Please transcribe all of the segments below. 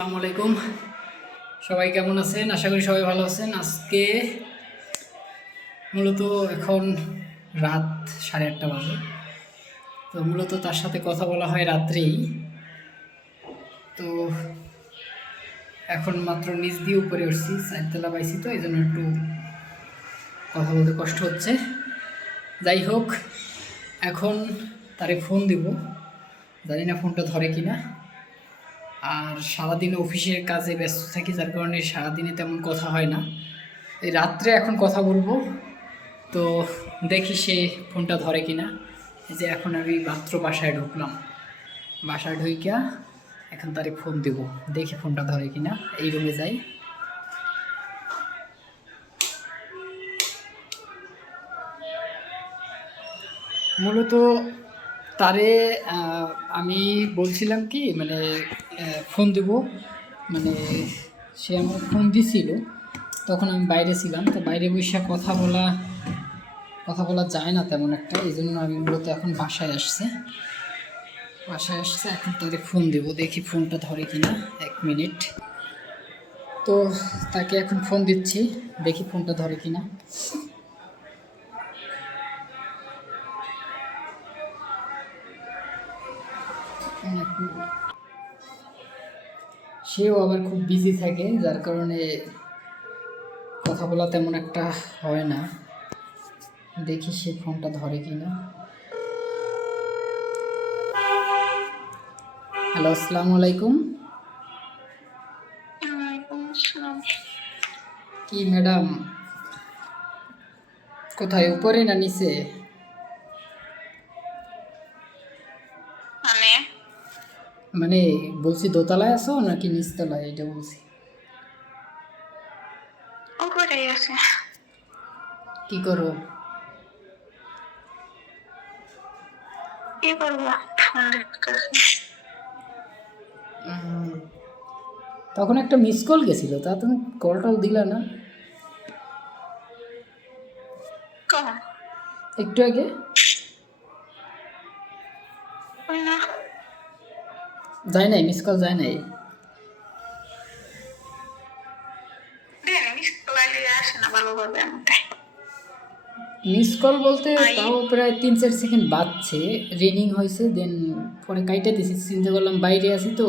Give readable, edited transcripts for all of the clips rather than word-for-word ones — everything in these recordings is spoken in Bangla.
আসসালামু আলাইকুম। সবাই কেমন আছেন? আশা করি সবাই ভালো আছেন। আজকে মূলত এখন রাত 8:30 বাজে। তো মূলত তার সাথে কথা বলা হয় রাত্রেই। তো এখন মাত্র নিচ দিয়ে উপরে উঠছি, 4 তলা পাইছি, তো এই জন্য একটু কথা বলতে কষ্ট হচ্ছে। যাই হোক, এখন তারে ফোন দিব, জানি না ফোনটা ধরে কিনা। আর সারাদিন অফিসের কাজে ব্যস্ত থাকি, যার কারণে সারাদিনে তেমন কথা হয় না। এই রাত্রে এখন কথা বলবো, তো দেখি সে ফোনটা ধরে কিনা। এই যে এখন আমি মাত্র বাসায় ঢুকলাম, বাসায় ঢুকিয়া এখন তারে ফোন দিব, দেখি ফোনটা ধরে কিনা। এই রুমে যাই। মূলত তারে আমি বলছিলাম কি, মানে ফোন দেব, মানে সে আমার ফোন দিছিল, তখন আমি বাইরে ছিলাম। তো বাইরে বসে কথা বলা যায় না তেমন একটা, এই জন্য আমি মূলত এখন বাসায় আসছে। এখন তাকে ফোন দেব, দেখি ফোনটা ধরে কিনা। 1 মিনিট। তো তাকে এখন ফোন দিচ্ছি, দেখি ফোনটা ধরে কিনা। সেও আবার খুব বিজি থাকে, যার কারণে কথা বলা তেমন একটা হয় না। দেখি সে ফোনটা ধরে কিনা। হ্যালো, আসসালামু আলাইকুম। কি ম্যাডাম, কোথায়, উপরে না নিচে? মানে বলছি দোতলায় আছো নাকি নিচতলায়, এটা বলছি। কি করো? তখন একটা মিস কল গেছিল, তা তুমি কল টল দিলা না? একটু আগে যায় নাই, মিস কল যায় নাই। মিস কল বলতে তাও প্রায় 3-4 সেকেন্ড বাজছে, রিনিং হয়েছে, দেন পরে কাইটা দিছি। চিন্তা করলাম বাইরে আছি, তো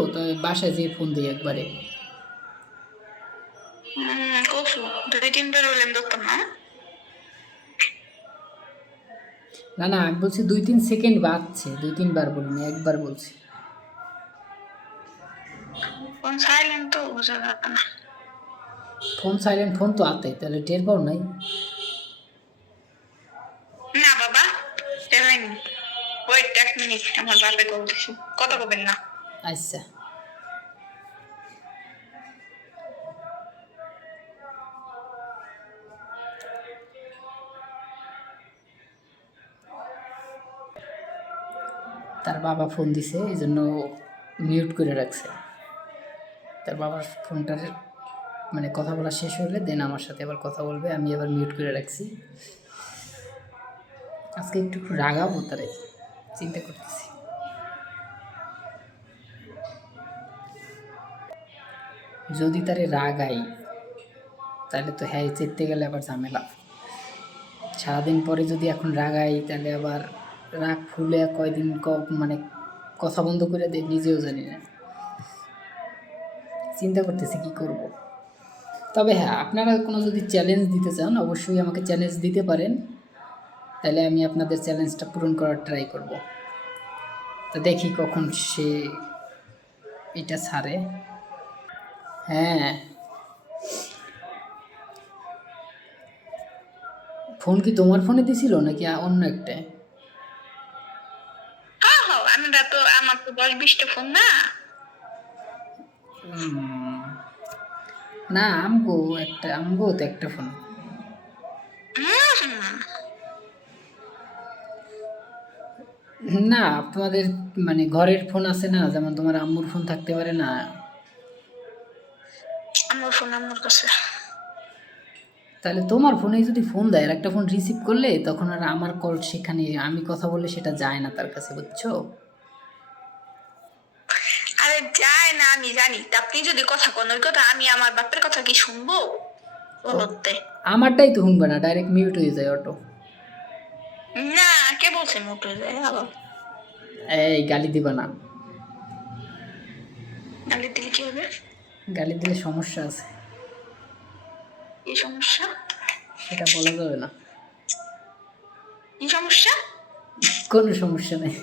বাসায় যেয়ে ফোন দিই একবারে। না না, আমি বলছি 2-3 সেকেন্ড বাজছে, 2-3 বার বলিনি, একবার বলছি। ফোন সাইলেন্ট, ফোন তো আতে, তাহলে টের পাও নাই? না বাবা, টের হয়নি। ওয়েট 1 মিনিট, আমার বাপে কল দিছি, কথা বলবেন না। আচ্ছা। তার বাবা ফোন দিছে, এই জন্য মিউট করে রাখছে। তার বাবার ফোনটার মানে কথা বলা শেষ হলে দেন আমার সাথে আবার কথা বলবে, আমি আবার মিউট করে রাখছি। আজকে একটু রাগাবো তারে, চিন্তা করতেছি। যদি তারে রাগাই তাহলে তো হ্যাঁ চেতে গেলে আবার ঝামেলা। সারাদিন পরে যদি এখন রাগাই, তাহলে আবার রাগ ফুলে কয়দিন মানে কথা বন্ধ করে দেয়, নিজেও জানি না। চিন্তা করতেছি কি করব। তবে হ্যাঁ, আপনারা কোনো যদি চ্যালেঞ্জ দিতে চান, অবশ্যই আমাকে চ্যালেঞ্জ দিতে পারেন, তাহলে আমি আপনাদের চ্যালেঞ্জটা পূরণ করার ট্রাই করব। তো দেখি কখন সে এটা ছাড়ে। হ্যাঁ, ফোন কি তোমার ফোনে দিছিল নাকি অন্য একটা? আমার তো 10-20টা ফোন না। না, আমগো তো একটা ফোন। না, তোমাদের মানে ঘরের ফোন আছে না, যেমন তোমার আম্মুর ফোন থাকতে পারে না? আমার ফোন আমার কাছে। তাহলে তোমার ফোনে যদি ফোন দেয় আর একটা ফোন রিসিভ করলে, তখন আর আমার কল সেখানে আমি কথা বললে সেটা যায় না তার কাছে, বুঝছো? আরে যায় না, আমি জানি তা আপনি যদি কথা কোন ওই কথা আমি আমার বাপের কথা কি শুনবো বলতে? আমারটাই তো শুনবে না, ডাইরেক্ট মিউট হয়ে যায় অটো। না, কে বলছে মোটর যায় আবার? এই গালি দিবা না, গালি দিলে কি হবে? গালি দিলে সমস্যা আছে, কি সমস্যা? সেটা বলা যাবে না। কি সমস্যা? কোনো সমস্যা নেই।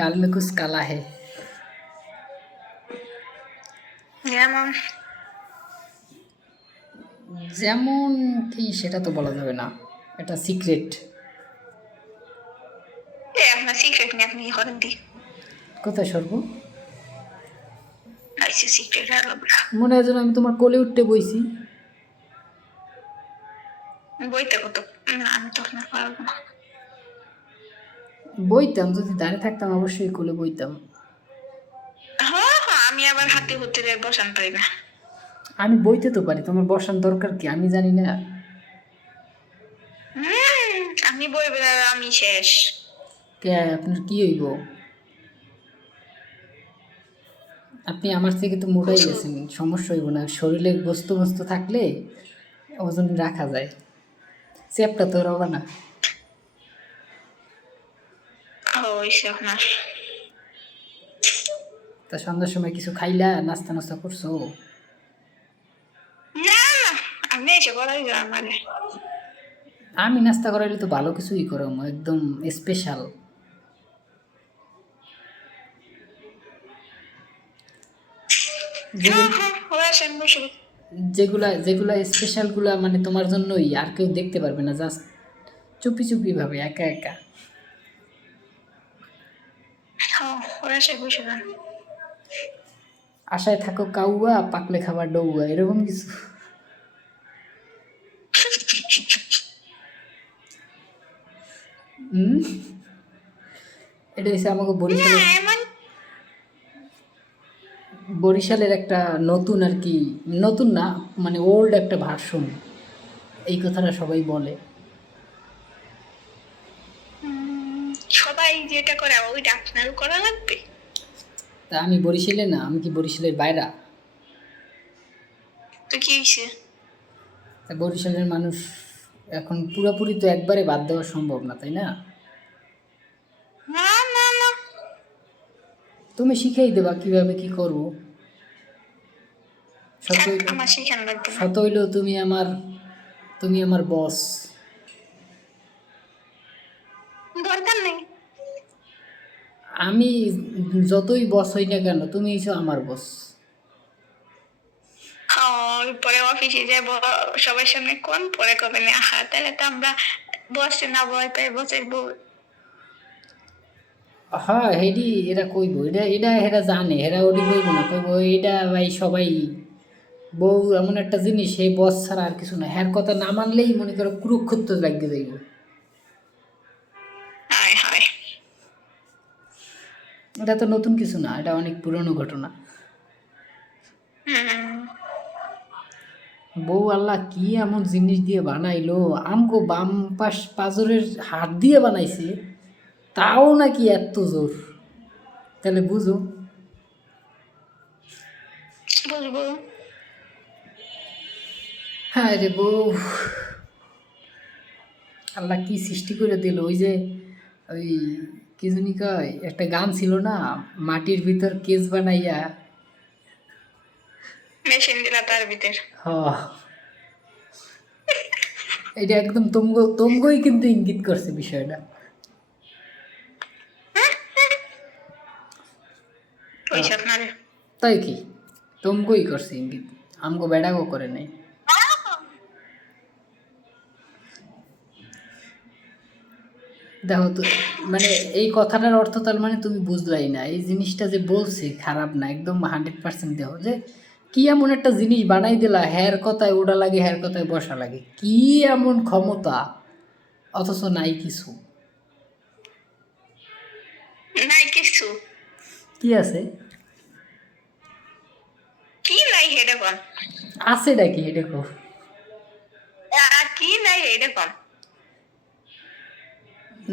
नाल में कुछ काला है। যেমন যেমন কি সেটা তো বলা যাবে না, এটা সিক্রেট। আপনার সিক্রেট নিয়ে আপনি কি করেন দি? কোথায় সরবো? আইসি সিক্রেট আর মনে হয় যেন আমি তোমার কোলে উঠতে বইছি। বইতে কত? না, আমি তখন আর পারবো না। বইতাম, যদি দাঁড়িয়ে থাকতাম অবশ্যই কোলে বইতাম। হ্যাঁ হ্যাঁ, আমি আবার হাতে হতে বসান পারি না। আমি বইতে তো পারি, তোমার বসার দরকার কি? আমি জানি না। আপনি বইবেন আর আমি শেষ। কে আপনার কি হইব? আপনি আমার থেকে তো মোটাই গেছেন, সমস্যা হইব না। শরীরে বস্তু বস্তু থাকলে ওজন রাখা যায়, চেপটা তো রবা না। হইছে আপনার। তা সন্ধ্যার সময় কিছু খাইলা, নাস্তা নাস্তা করছো? না না, আপনি এসে করাই যান মানে। আমি নাস্তা করাইলে তো ভালো কিছুই করো, একদম স্পেশাল। যেগুলা যেগুলা স্পেশালগুলা মানে তোমার জন্যই, আর কেউ দেখতে পারবে না, জাস্ট চুপি চুপি ভাবে একা একা। আশায় থাকো কাউয়া, পাকলে খাবার ডৌয়া, এরকম কিছু। এটা হচ্ছে আমাকে বরিশালের একটা নতুন আর কি, নতুন না মানে ওল্ড একটা ভার্সন, এই কথাটা সবাই বলে। সবাই যেটা করে ওইটা আপনারও করা লাগবে। তা আমি বরিশালে না, আমি কি বরিশালের বাইরা? তো কি হয়েছে? তা বরিশালের মানুষ এখন পুরোপুরি তো একবারে বাদ দেওয়া সম্ভব না, তাই না? না না না, তুমি শিখাই দেবা কিভাবে কি করবো। আমার শিখানো লাগবে না। শত হইলেও তুমি আমার বস। দরকার নেই। আমি যতই বস হই না কেন, তুমি হইছো আমার বস। পরে অফিসে যাব সবার সামনে কোন পরে কবে না, তাহলে তো আমরা বসে না ভয় পাই, বসের বউ। হ্যাঁ হেডি এরা কইব, এটা এটা এরা জানে, এরা ওডি কইব না, কইব এটা ভাই সবাই। বউ এমন একটা জিনিস, সেই বস ছাড়া আর কিছু না, হ্যার কথা না মানলেই মনে করো কুরুক্ষেত্র লাগিয়ে যাইব। হায় হায়, এটা তো নতুন কিছু না, এটা অনেক পুরনো ঘটনা। বউ আল্লাহ কি এমন জিনিস দিয়ে বানাইলো, আমগো বাম পাশ পাজরের হাত দিয়ে বানাইছে, তাও নাকি এত জোর, তাহলে বুঝো। বুঝবো। হ্যাঁ রে বউ, আল্লাহ কি সৃষ্টি করে দিল। ওই যে ওই কি জানি কয় একটা গান ছিল না, মাটির ভিতর কেস বানাইয়া। মেশিন দিলা তার ভিতর। হ, এটা একদম তোমগোই কিন্তু ইঙ্গিত করছে বিষয়টা। ওইসব আপনারে তাই কি তোমগোই করছে ইঙ্গিত, আমগো বেড়াগো করে নাই। দেখো তো, মানে এই কথাটার অর্থ তার মানে তুমি বুঝলাই না, এই জিনিসটা যে বলছে খারাপ না, একদম 100% দেখো যে কি এমন একটা জিনিস বানাই দিলা, হ্যার কথায় ওটা লাগে, হ্যার কথায় বসা লাগে, কি এমন ক্ষমতা, অথচ নাই কিছু। নাই কিছু কি আছে? কি নাই হেডে কম আছে নাকি এটা কো? কি নাই হেডে কম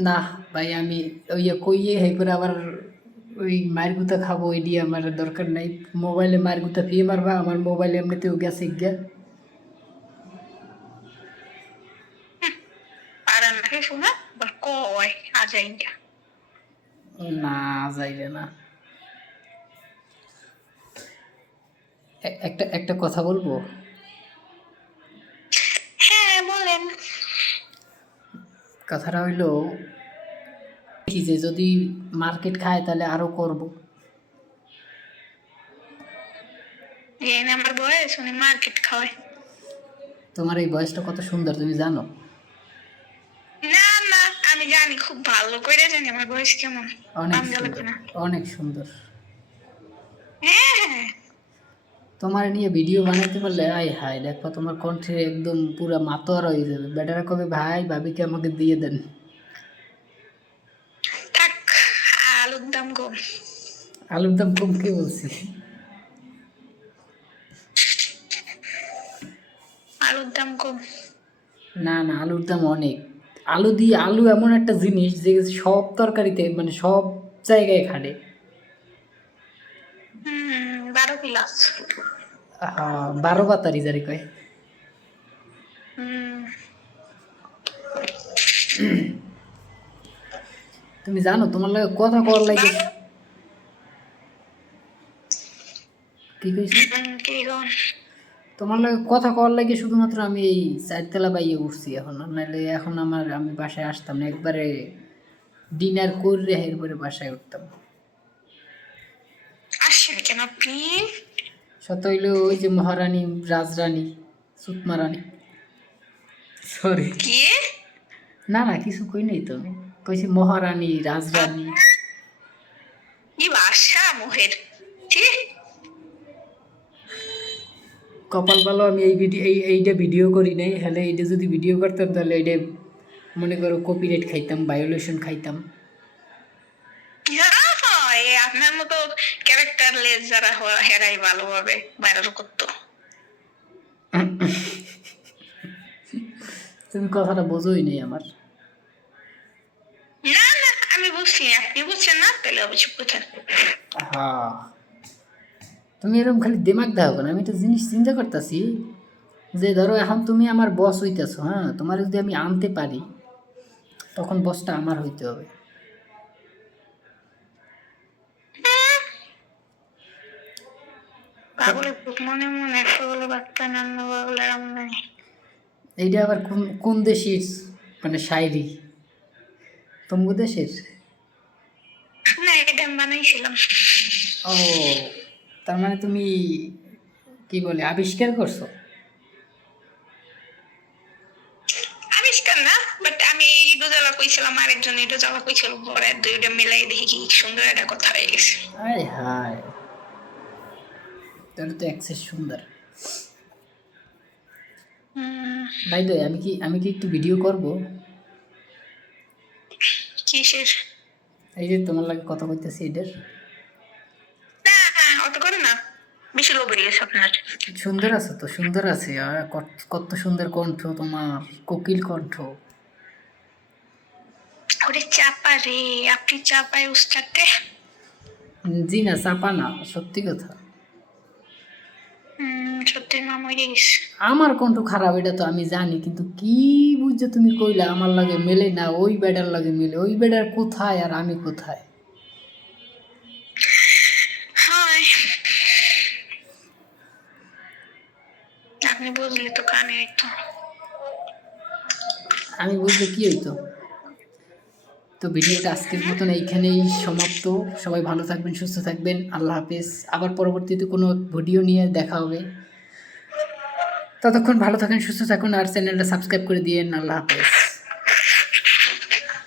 না ভাই, আমি ওই যে কইয়ে হেই করে আবার ওই মায়ের গুতা খাবো, ওই দিয়ে আমার দরকার নাই। মোবাইলে মায়ের গুতা ফিয়ে মারবা, আমার মোবাইলে এমনিতেও গেছে গিয়া। আর নাকি শোনা আবার কয় আজাই না। না, যাইবে না। একটা একটা কথা বলবো। হ্যাঁ বলেন। কথাটা হইলো কি, যে যদি মার্কেট খায় তাহলে আরো করব। এই না আমার বয়স উনি মার্কেট খাওয়ায়। তোমার এই বয়সটা কত সুন্দর তুমি জানো? না না, আমি জানি, খুব ভালো করে জানি আমার বয়স কেমন। অনেক আমি সুন্দর, না। অনেক সুন্দর। হ্যাঁ তোমার নিয়ে ভিডিও বানাইতে পারলে আয় হায়, দেখো তোমার কণ্ঠে একদম পুরা মাতোয়ারা হয়ে যাবে। বেটারা কবে ভাই ভাবিকে আমাকে দিয়ে দেন। থাক, আলুর দাম কম। আলুর দাম কম কে বলছি? আলুর দাম কম। না না, আলুর দাম অনেক। আলু দিয়ে, আলু এমন একটা জিনিস যে সব তরকারিতে মানে সব জায়গায় খাটে। 12 প্লাস। 12 বাতারি যারে কয়। তুমি জানো তোমার লাগে কথা কর লাগে কি কইছি? কি গো? তোমার লাগে কথা কর লাগে শুধুমাত্র আমি এই 4 তলা বাইয়ে উঠছি এখন, নাহলে এখন আমি বাসায় আসতাম না, একবারে ডিনার করে এরপরে বাসায় উঠতাম। আসেন কেন আপনি? সত হইলো ওই যে মহারানী, রাজরানী, সুতমা রানী, সরি, কি? না না কিছু কই নাই তো, আমি কইছি মহারানী, রাজরানী। কি ভাষা মোহের! কপাল ভালো আমি এইটা ভিডিও করি নাই, হলে এইটা যদি ভিডিও করতাম তাহলে এইটা মনে করো কপিরাইট খাইতাম, ভায়োলেশন খাইতাম। আপনার মতো ক্যারেক্টার লেস যারা হেরাই ভালোভাবে ভাইরাল করতো। তুমি কথাটা বোঝোই নাই আমার। না না, আমি বুঝছি, আপনি বুঝছেন না, তাহলে অবশ্যই বুঝেন। হ্যাঁ, তুমি এরকম খালি দিমাগ দাও কেন? আমি একটা জিনিস চিন্তা করতেছি, যে ধরো এখন তুমি আমার বস হইতেছো, হ্যাঁ, তোমার যদি আমি আনতে পারি তখন বসটা আমার হইতে হবে। পাগলে মনে মনে পাগলে বাচ্চা নান্ন পাগলে রামনাই। এইটা আবার কোন কোন দেশের মানে শায়রি? তমগু দেশের? না, এটা আমি বানাইছিলাম। ও, তার মানে তুমি কি বলে আবিষ্কার করছো? আবিষ্কার না, বাট আমি ইডোজালা কইছিলাম, আরেকজন ইডোজালা কইছিল, পরে দুইটা মিলাই দেখি কি সুন্দর একটা কথা হয়ে গেছে। আয় হায়, তাহলে তো এক্সেস সুন্দর। বাই দ্য ওয়ে, আমি কি একটু ভিডিও করব? কিসের? এই যে তোমার লাগে কথা কইতেছি এটার। না অত করে না, বেশি লোভ হয়ে গেছে আপনার। সুন্দর আছে তো, সুন্দর আছে। কত সুন্দর কণ্ঠ তোমার, কোকিল কণ্ঠ। ওরে চাপা রে, আপনি চাপায় উস্তাদে। জি না, চাপা না, সত্যি কথা। সত্যি মা মরে গেছে। আমার কণ্ঠ খারাপ এটা তো আমি জানি, কিন্তু কি বুঝছো তুমি কইলা আমার লাগে মেলে না, ওই বেডার লাগে মেলে। ওই বেডার কোথায় আর আমি কোথায়? হায়, আপনি বুঝলে তো কানে হইতো। আমি বুঝলে কি হইতো? তো ভিডিওটা আজকের মতন এইখানেই সমাপ্ত। সবাই ভালো থাকবেন, সুস্থ থাকবেন, আল্লাহ হাফেজ। আবার পরবর্তীতে কোনো ভিডিও নিয়ে দেখা হবে। ততক্ষণ ভালো থাকেন, সুস্থ থাকুন, আর চ্যানেলটা সাবস্ক্রাইব করে দিয়েন। আল্লাহ হাফেজ।